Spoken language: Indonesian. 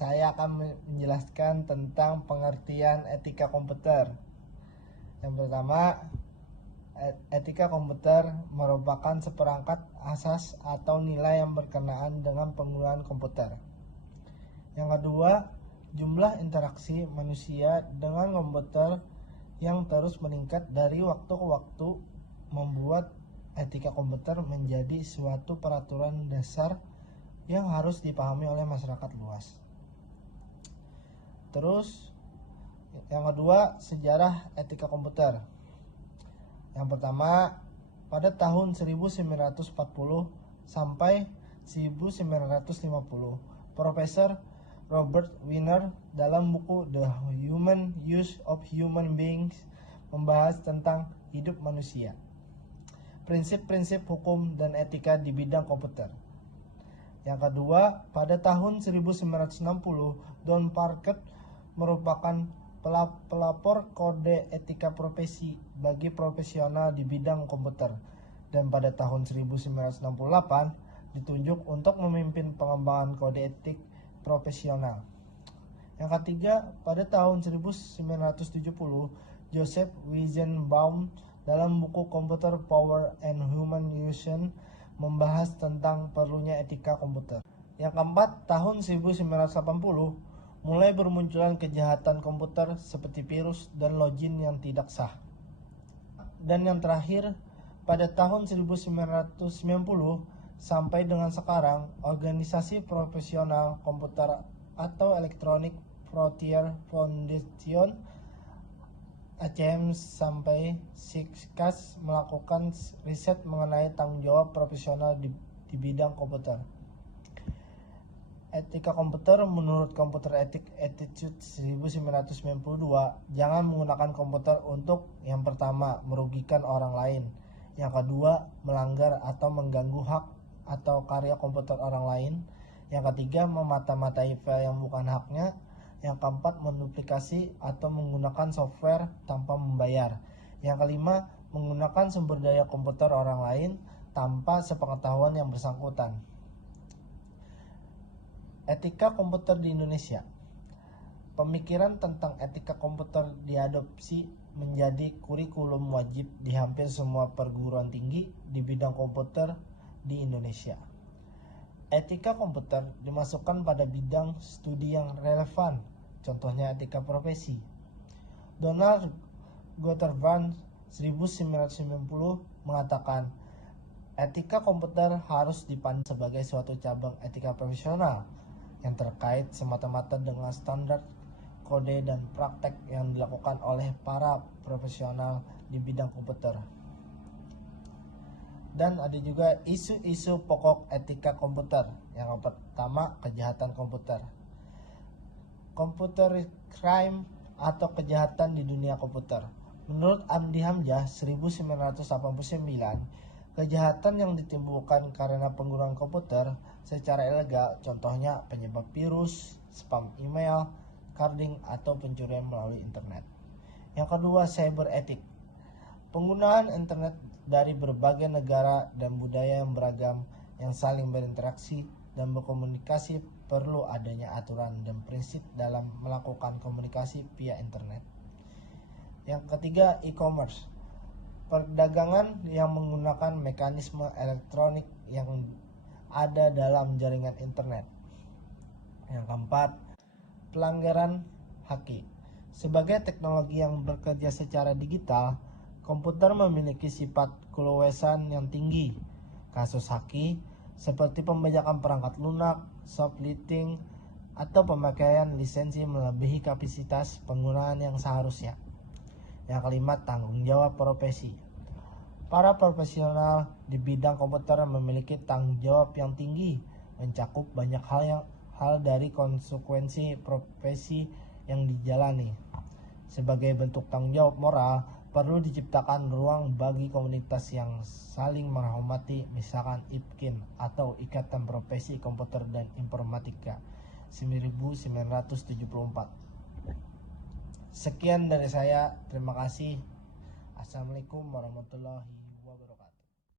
saya akan menjelaskan tentang pengertian etika komputer. Yang pertama, etika komputer merupakan seperangkat asas atau nilai yang berkenaan dengan penggunaan komputer. Yang kedua, jumlah interaksi manusia dengan komputer yang terus meningkat dari waktu ke waktu membuat etika komputer menjadi suatu peraturan dasar yang harus dipahami oleh masyarakat luas. Terus, yang kedua, sejarah etika komputer. Yang pertama, pada tahun 1940 sampai 1950, Profesor Robert Wiener dalam buku The Human Use of Human Beings membahas tentang hidup manusia, prinsip-prinsip hukum dan etika di bidang komputer. Yang kedua, pada tahun 1960, Don Parker merupakan pelapor kode etika profesi bagi profesional di bidang komputer, dan pada tahun 1968 ditunjuk untuk memimpin pengembangan kode etik profesional. Yang ketiga, pada tahun 1970, Joseph Weizenbaum dalam buku Computer Power and Human Use membahas tentang perlunya etika komputer. Yang keempat, tahun 1980 mulai bermunculan kejahatan komputer seperti virus dan login yang tidak sah. Dan yang terakhir, pada tahun 1990 sampai dengan sekarang, organisasi profesional komputer atau Electronic Frontier Foundation ACM sampai SIGCAS melakukan riset mengenai tanggung jawab profesional di bidang komputer. Etika komputer menurut Computer Ethics Attitude 1992, jangan menggunakan komputer untuk yang pertama, merugikan orang lain. Yang kedua, melanggar atau mengganggu hak atau karya komputer orang lain. Yang ketiga, memata-matai file yang bukan haknya. Yang keempat, menduplikasi atau menggunakan software tanpa membayar. Yang kelima, menggunakan sumber daya komputer orang lain tanpa sepengetahuan yang bersangkutan. Etika komputer di Indonesia. Pemikiran tentang etika komputer diadopsi menjadi kurikulum wajib di hampir semua perguruan tinggi di bidang komputer di Indonesia. Etika komputer dimasukkan pada bidang studi yang relevan, contohnya etika profesi. Donald Gottervan 1990 mengatakan, etika komputer harus dipandang sebagai suatu cabang etika profesional yang terkait semata-mata dengan standar, kode, dan praktek yang dilakukan oleh para profesional di bidang komputer. Dan ada juga isu-isu pokok etika komputer. Yang pertama, kejahatan komputer. Computer crime atau kejahatan di dunia komputer. Menurut Amdi Hamzah 1989, kejahatan yang ditimbulkan karena penggunaan komputer secara ilegal, contohnya penyebab virus, spam email, carding, atau pencurian melalui internet. Yang kedua, cyber ethics. Penggunaan internet dari berbagai negara dan budaya yang beragam yang saling berinteraksi dan berkomunikasi perlu adanya aturan dan prinsip dalam melakukan komunikasi via internet. Yang ketiga, e-commerce. Perdagangan yang menggunakan mekanisme elektronik yang ada dalam jaringan internet. Yang keempat, pelanggaran haki. Sebagai teknologi yang bekerja secara digital, komputer memiliki sifat keluasan yang tinggi. Kasus haki seperti pembajakan perangkat lunak, shoplifting, atau pemakaian lisensi melebihi kapasitas penggunaan yang seharusnya. Yang kelima, tanggung jawab profesi. Para profesional di bidang komputer memiliki tanggung jawab yang tinggi, mencakup banyak hal dari konsekuensi profesi yang dijalani. Sebagai bentuk tanggung jawab moral, perlu diciptakan ruang bagi komunitas yang saling menghormati, misalkan IPKIN atau Ikatan Profesi Komputer dan Informatika 1974. Sekian dari saya, terima kasih. Assalamualaikum warahmatullahi wabarakatuh.